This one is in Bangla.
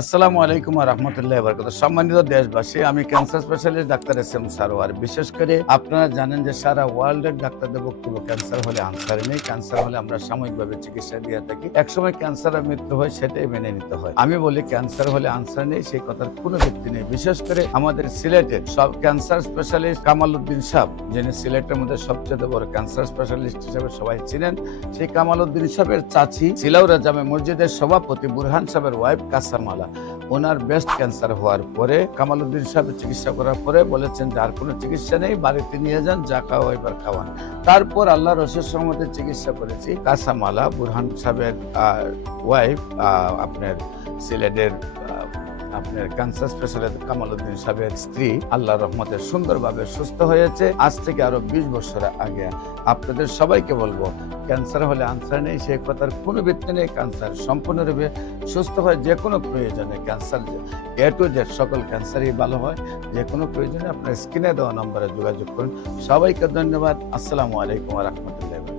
আসসালামু আলাইকুম ওয়া রাহমাতুল্লাহি ওয়া বারাকাতুহু। সম্মানিত দেশবাসী, আমি ক্যান্সার স্পেশালিস্ট ডাক্তার এস এম সারোয়ার। বিশেষ করে আপনারা জানেন যে সারা ওয়ার্ল্ডের ডাক্তারদের বক্তব্য ক্যান্সার হলে আনসার নেই, ক্যান্সার হলে আমরা সাময়িকভাবে চিকিৎসা দিয়ে থাকি। একসময় ক্যান্সারের মৃত্যু হয়, সেটাই মেনে নিতে হয়। আমি বলি ক্যান্সার হলে আনসার নেই, সেই কথার কোনো ভিত্তি নেই। বিশেষ করে আমাদের সিলেটের সব ক্যান্সার স্পেশালিস্ট কামাল উদ্দিন সাহেব, যিনি সিলেটের মধ্যে সবচেয়ে বড় ক্যান্সার স্পেশালিস্ট হিসেবে সবাই চিনেন, সেই কামাল উদ্দিন সাহেবের চাচি সিলাউরা জামে মসজিদের সভাপতি বুরহান সাহেবের ওয়াইফ কাসামালা, ওনার ব্রেস্ট ক্যান্সার হওয়ার পরে কামাল উদ্দিন সাহেব চিকিৎসা করার পরে বলেছেন যে আর কোনো চিকিৎসা নেই, বাড়িতে নিয়ে যান, যা খাওয়া এবার খাওয়ান। তারপর আল্লাহর রসের সহমতে চিকিৎসা করেছি। কাসামালা বুরহান সাহেবের ওয়াইফ, আপনার সিলেটের আপনার ক্যান্সার স্পেশালিস্ট কামাল উদ্দিন সাহেবের স্ত্রী আল্লাহর রহমতে সুন্দরভাবে সুস্থ হয়েছে আজ থেকে আরো 20 বছর আগে। আপনাদের সবাইকে বলবো, ক্যান্সার হলে আনসার নেই, সেই কথার কোনো ভিত্তি নেই। ক্যান্সার সম্পূর্ণরূপে সুস্থ হয় যে কোনো প্রয়োজনে। ক্যান্সার এ টু জেড সকল ক্যান্সারই ভালো হয়। যে কোনো প্রয়োজনে আপনার স্ক্রিনে দেওয়া নম্বরে যোগাযোগ করুন। সবাইকে ধন্যবাদ। আসসালামু আলাইকুম ওয়া রাহমাতুল্লাহি।